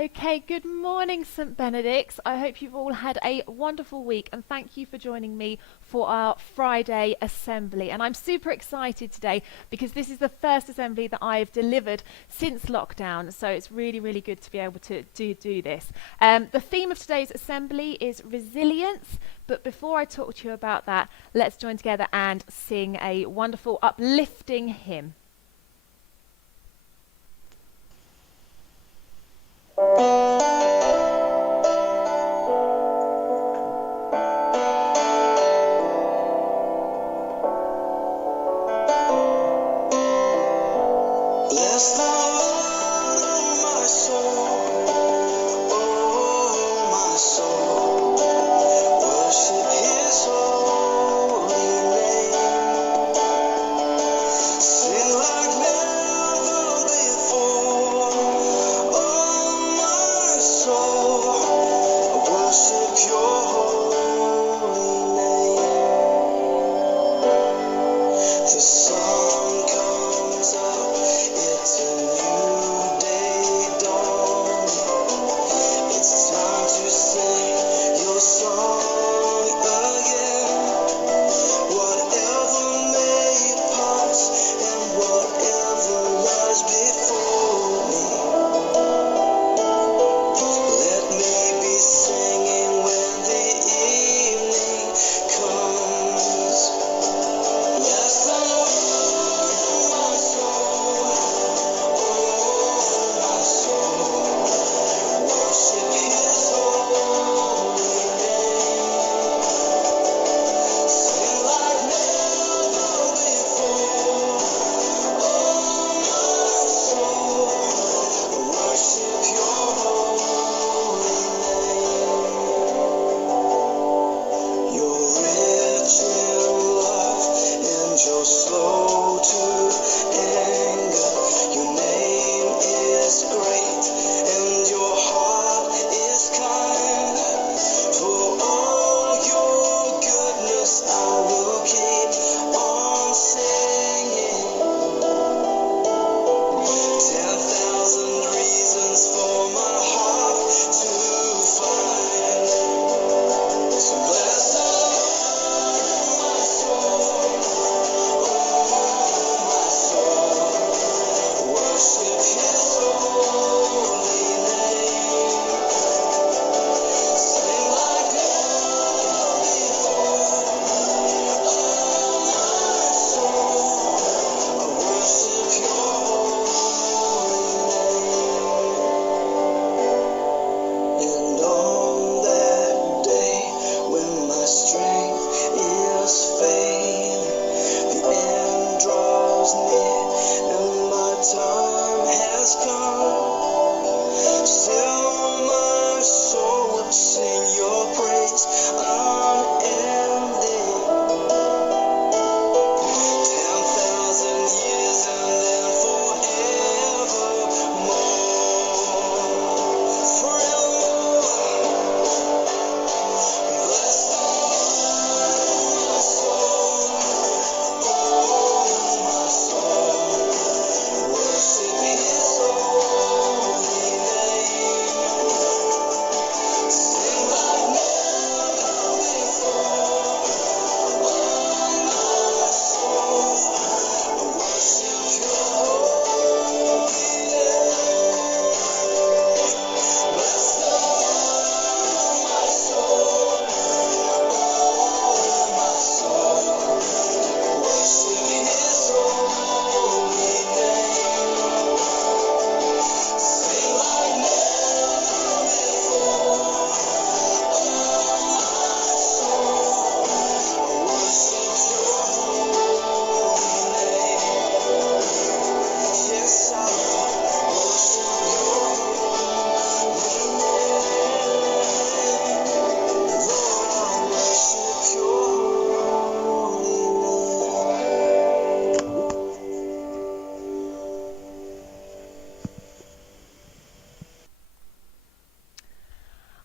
Okay, good morning, St. Benedicts. I hope you've all had a wonderful week and thank you for joining me for our Friday assembly. And I'm super excited today because this is the first assembly that I've delivered since lockdown. So it's really, really good to be able to do this. The theme of today's assembly is resilience. But before I talk to you about that, let's join together and sing a wonderful, uplifting hymn.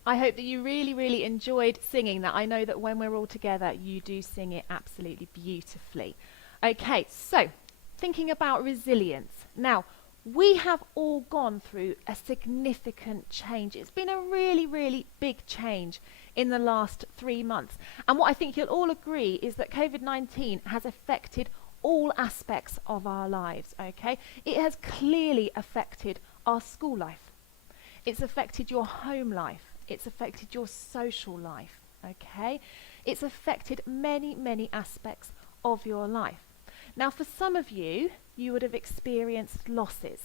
I hope that you really, really enjoyed singing that. I know that when we're all together, you do sing it absolutely beautifully. Okay, so thinking about resilience. Now, We have all gone through a significant change. It's been a really, really big change in the last 3 months. And what I think you'll all agree is that COVID-19 has affected all aspects of our lives, okay? It has clearly affected our school life. It's affected your home life. It's affected your social life, okay? It's affected many, many aspects of your life. Now, for some of you, you would have experienced losses,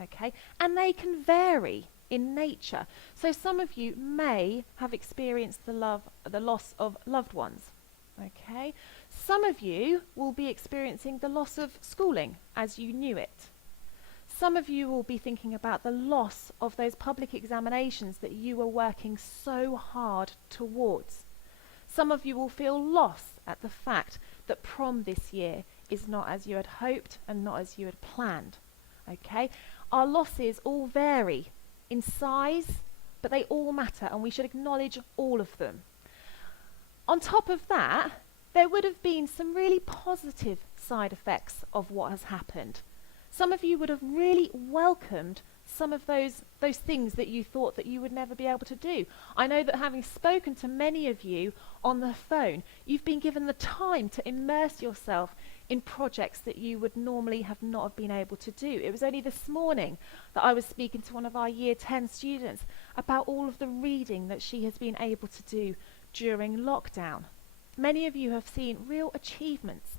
okay? And they can vary in nature. So some of you may have experienced the loss of loved ones, okay? Some of you will be experiencing the loss of schooling as you knew it. Some of you will be thinking about the loss of those public examinations that you were working so hard towards. Some of you will feel lost at the fact that prom this year is not as you had hoped and not as you had planned, okay? Our losses all vary in size, but they all matter, and we should acknowledge all of them. On top of that, there would have been some really positive side effects of what has happened. Some of you would have really welcomed some of those things that you thought that you would never be able to do. I know that having spoken to many of you on the phone, you've been given the time to immerse yourself in projects that you would normally have not have been able to do. It was only this morning that I was speaking to one of our Year 10 students about all of the reading that she has been able to do during lockdown. Many of you have seen real achievements.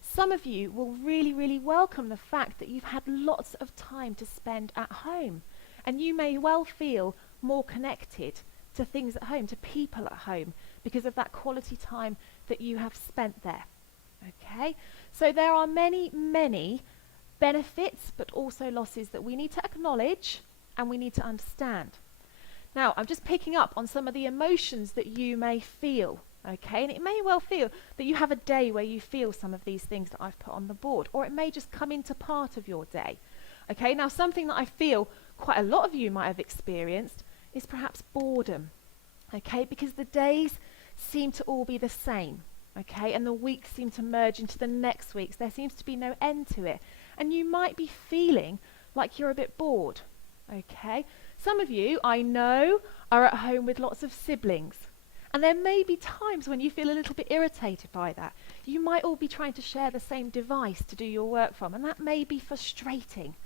Some of you will really, really welcome the fact that you've had lots of time to spend at home, and you may well feel more connected to things at home, to people at home, because of that quality time that you have spent there. Okay? So there are many, many benefits, but also losses that we need to acknowledge and we need to understand. Now, I'm just picking up on some of the emotions that you may feel. Okay, and it may well feel that you have a day where you feel some of these things that I've put on the board, or it may just come into part of your day. Okay, now something that I feel quite a lot of you might have experienced is perhaps boredom. Okay, because the days seem to all be the same. Okay, and the weeks seem to merge into the next weeks. There seems to be no end to it. And you might be feeling like you're a bit bored. Okay, some of you, I know, are at home with lots of siblings. And there may be times when you feel a little bit irritated by that. You might all be trying to share the same device to do your work from, and that may be frustrating,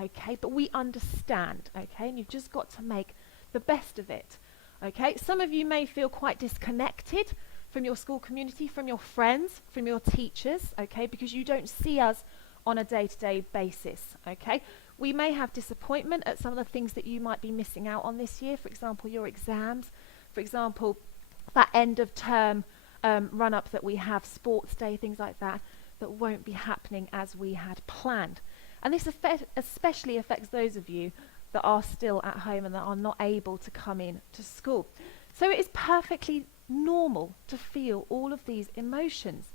okay? But we understand, okay? And you've just got to make the best of it, okay? Some of you may feel quite disconnected from your school community, from your friends, from your teachers, okay? Because you don't see us on a day-to-day basis, okay? We may have disappointment at some of the things that you might be missing out on this year, for example, your exams, for example, that end of term run-up that we have, sports day, things like that, that won't be happening as we had planned. And this especially affects those of you that are still at home and that are not able to come in to school. So it is perfectly normal to feel all of these emotions.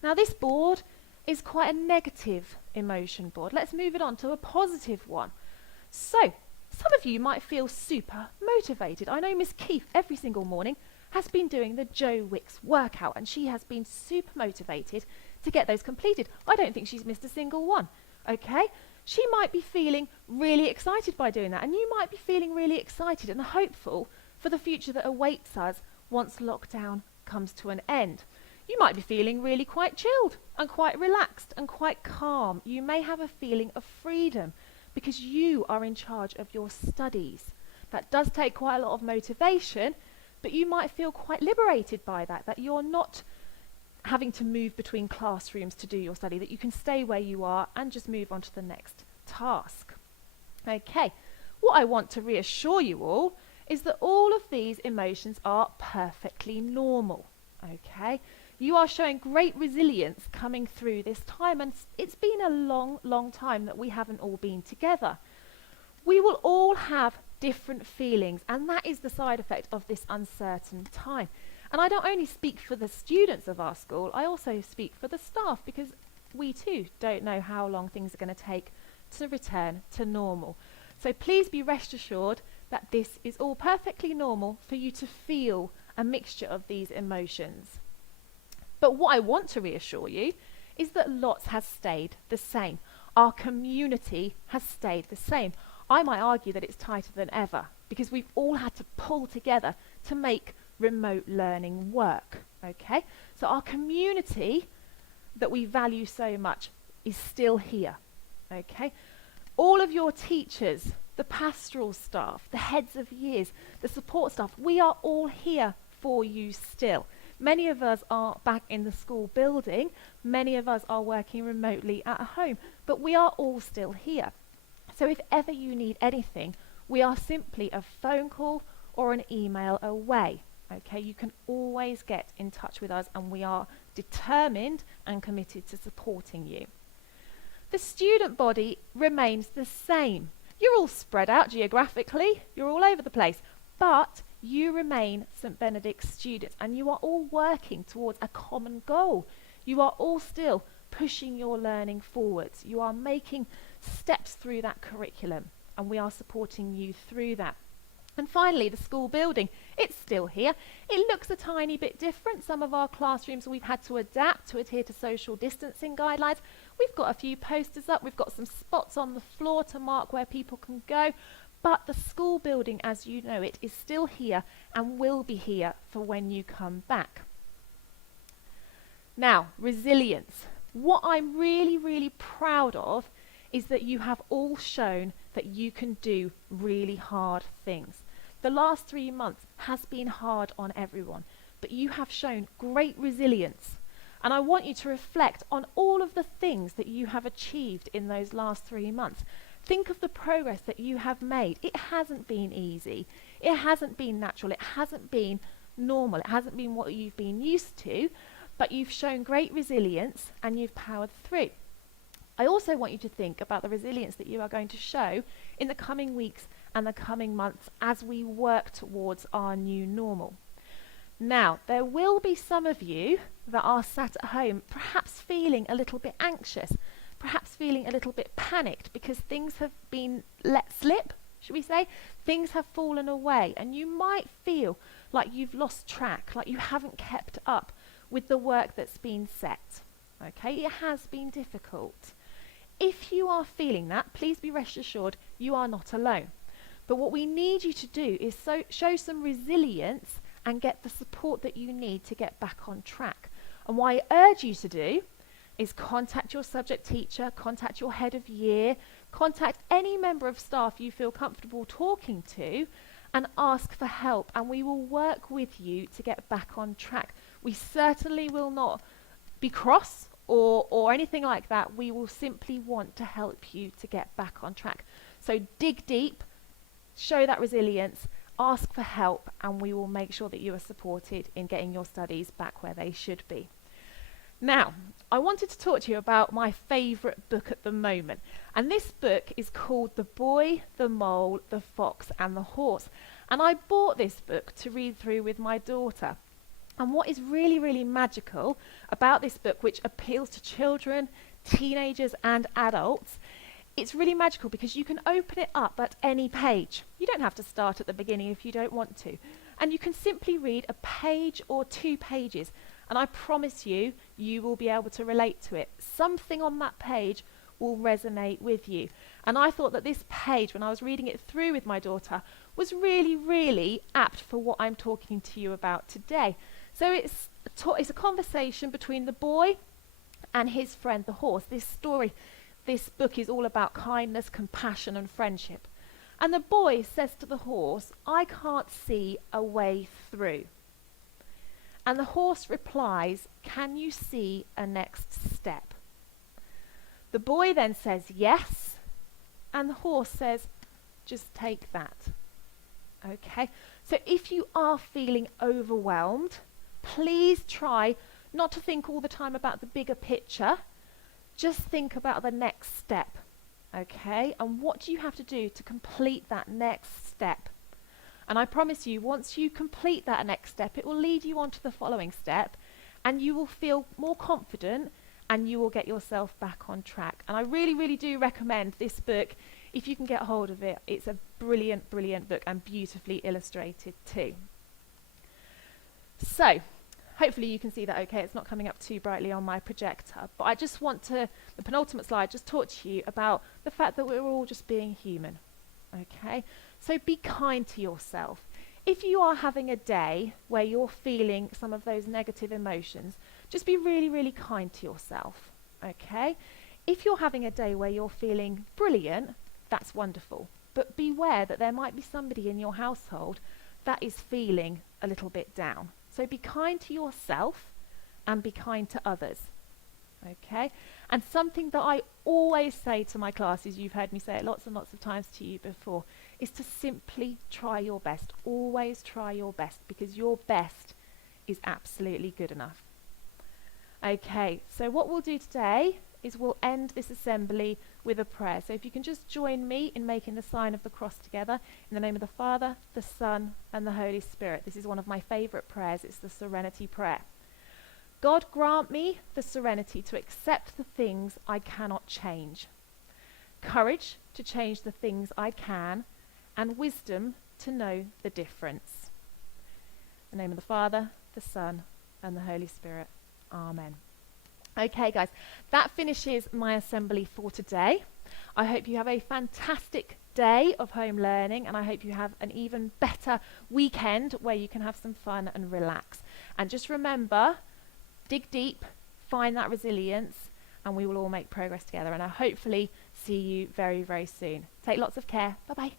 Now this board is quite a negative emotion board. Let's move it on to a positive one. So some of you might feel super motivated. I know Miss Keith every single morning has been doing the Joe Wicks workout, and she has been super motivated to get those completed. I don't think she's missed a single one, okay? She might be feeling really excited by doing that, and you might be feeling really excited and hopeful for the future that awaits us once lockdown comes to an end. You might be feeling really quite chilled and quite relaxed and quite calm. You may have a feeling of freedom because you are in charge of your studies. That does take quite a lot of motivation, but you might feel quite liberated by that, that you're not having to move between classrooms to do your study, that you can stay where you are and just move on to the next task. Okay, what I want to reassure you all is that all of these emotions are perfectly normal, okay? You are showing great resilience coming through this time, and it's been a long, long time that we haven't all been together. We will all have different feelings, and that is the side effect of this uncertain time. And I don't only speak for the students of our school, I also speak for the staff, because we too don't know how long things are going to take to return to normal. So please be rest assured that this is all perfectly normal for you to feel a mixture of these emotions. But what I want to reassure you is that lots has stayed the same. Our community has stayed the same. I might argue that it's tighter than ever because we've all had to pull together to make remote learning work. Okay, so our community that we value so much is still here. Okay, all of your teachers, the pastoral staff, the heads of years, the support staff, we are all here for you still. Many of us are back in the school building, many of us are working remotely at home, but we are all still here. So if ever you need anything, we are simply a phone call or an email away. Okay, you can always get in touch with us, and we are determined and committed to supporting you. The student body remains the same. You're all spread out geographically, you're all over the place, but you remain St Benedict's students, and you are all working towards a common goal. You are all still pushing your learning forwards. You are making steps through that curriculum, and we are supporting you through that. And finally, the school building, it's still here. It looks a tiny bit different. Some of our classrooms we've had to adapt to adhere to social distancing guidelines. We've got a few posters up, we've got some spots on the floor to mark where people can go, but the school building as you know it is still here and will be here for when you come back. Now, resilience. What I'm really, really proud of is that you have all shown that you can do really hard things. The last 3 months has been hard on everyone, but you have shown great resilience. And I want you to reflect on all of the things that you have achieved in those last 3 months. Think of the progress that you have made. It hasn't been easy. It hasn't been natural. It hasn't been normal. It hasn't been what you've been used to, but you've shown great resilience and you've powered through. I also want you to think about the resilience that you are going to show in the coming weeks and the coming months as we work towards our new normal. Now, there will be some of you that are sat at home perhaps feeling a little bit anxious, perhaps feeling a little bit panicked because things have been let slip, should we say? Things have fallen away, and you might feel like you've lost track, like you haven't kept up with the work that's been set. Okay, it has been difficult. If you are feeling that, please be rest assured you are not alone. But what we need you to do is show some resilience and get the support that you need to get back on track. And what I urge you to do is contact your subject teacher, contact your head of year, contact any member of staff you feel comfortable talking to, and ask for help, and we will work with you to get back on track. We certainly will not be cross or anything like that. We will simply want to help you to get back on track. So dig deep, show that resilience, ask for help, and we will make sure that you are supported in getting your studies back where they should be. Now, I wanted to talk to you about my favourite book at the moment. And this book is called The Boy, the Mole, the Fox and the Horse. And I bought this book to read through with my daughter. And what is really, really magical about this book, which appeals to children, teenagers and adults, it's really magical because you can open it up at any page. You don't have to start at the beginning if you don't want to. And you can simply read a page or 2 pages. And I promise you, you will be able to relate to it. Something on that page will resonate with you. And I thought that this page, when I was reading it through with my daughter, was really, really apt for what I'm talking to you about today. So it's a conversation between the boy and his friend, the horse. This book is all about kindness, compassion and friendship. And the boy says to the horse, "I can't see a way through." And the horse replies, "Can you see a next step?" The boy then says, "Yes." And the horse says, "Just take that." Okay, so if you are feeling overwhelmed, please try not to think all the time about the bigger picture. Just think about the next step. Okay, and what do you have to do to complete that next step? And I promise you, once you complete that next step, it will lead you on to the following step, and you will feel more confident and you will get yourself back on track. And I really, really do recommend this book if you can get hold of it. It's a brilliant, brilliant book and beautifully illustrated too. So, hopefully you can see that okay. It's not coming up too brightly on my projector. But I just want to, the penultimate slide, just talk to you about the fact that we're all just being human. Okay? So be kind to yourself. If you are having a day where you're feeling some of those negative emotions, just be really, really kind to yourself. Okay? If you're having a day where you're feeling brilliant, that's wonderful. But beware that there might be somebody in your household that is feeling a little bit down. So be kind to yourself and be kind to others. Okay? And something that I always say to my classes, you've heard me say it lots and lots of times to you before, is to simply try your best. Always try your best, because your best is absolutely good enough. Okay, so what we'll do today is we'll end this assembly with a prayer. So if you can just join me in making the sign of the cross together, in the name of the Father, the Son, and the Holy Spirit. This is one of my favourite prayers. It's the Serenity Prayer. God, grant me the serenity to accept the things I cannot change, courage to change the things I can, and wisdom to know the difference. In the name of the Father, the Son, and the Holy Spirit. Amen. Okay, guys, that finishes my assembly for today. I hope you have a fantastic day of home learning, and I hope you have an even better weekend where you can have some fun and relax. And just remember, dig deep, find that resilience, and we will all make progress together. And I hopefully see you very, very soon. Take lots of care. Bye-bye.